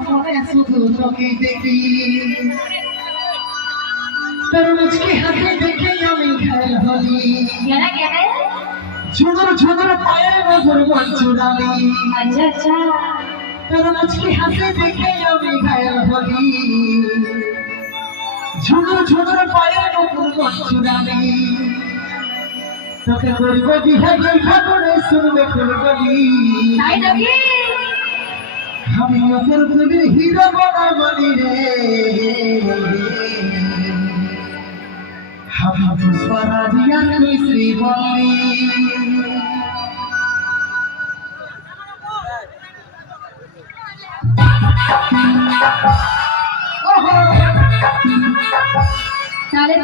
স্বপ্নে শুধু তোকে দেখি তোর মুচকি হাসি দেখে আমি ঘায়ল হলি ঝুনুর ঝুনুর পায়ের নজর মন চুরালি তোর মুচকি হাসি দেখে আমি ঘায়ল হলি ঝুনুর ঝুনুর পায়ের নজর মন চুরালি তোকে করব বিহার ঠাকুরে শুনবে ফুলকলি আমি অপর কবির হিরো বনা বলি রে আমি পুষ্পরাজিয়া তুই শ্রীবল্লী তাহলে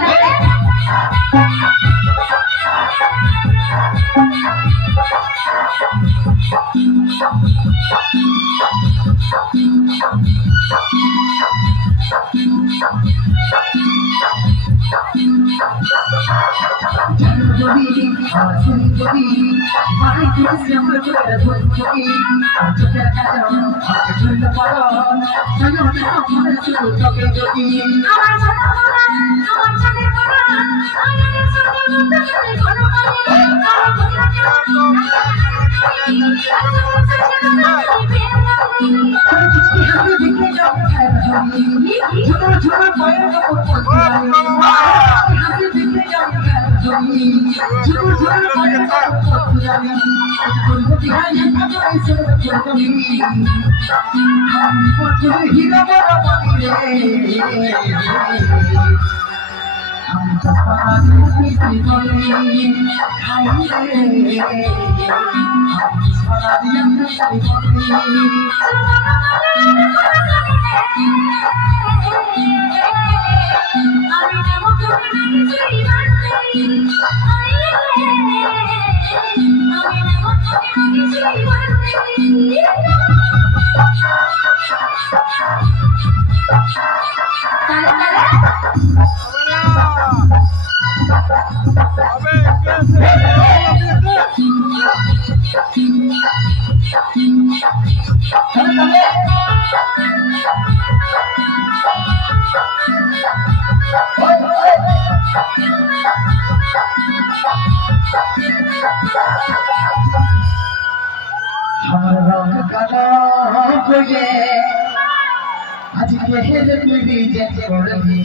আজকে হেরে তুই যেতে বলবি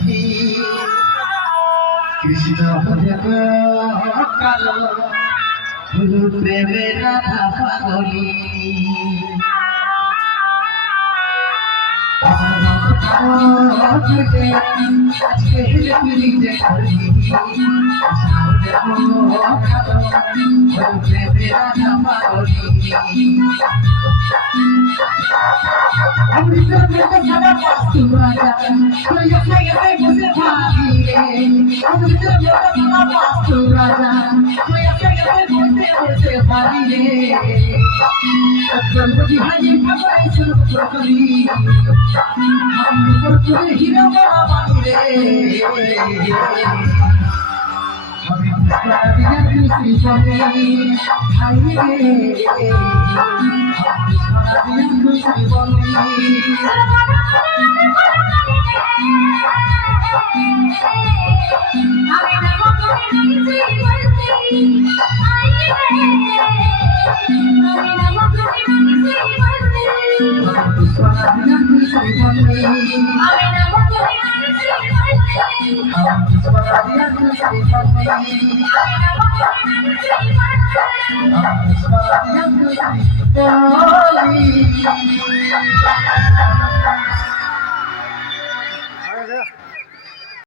কৃষ্ণ কালো হলু প্রেমে রাধা পাগলি আজকে হেরে তুই যেতে বলবি হলু প্রেমে রাধা পাগলি অমৃতের মতো সাদা পাস্তু রাজা তুই এসে বসে ভাবি রে অমৃতের মতো সাদা পাস্তু রাজা তুই এসে বসে ভাবি রে গণপতি হাই ঠাকুর শুরু করি আমি তোর হিরো বাবা রে আমি পুষ্পরাজিয়া তুই শ্রীবল্লী হাই রে I'm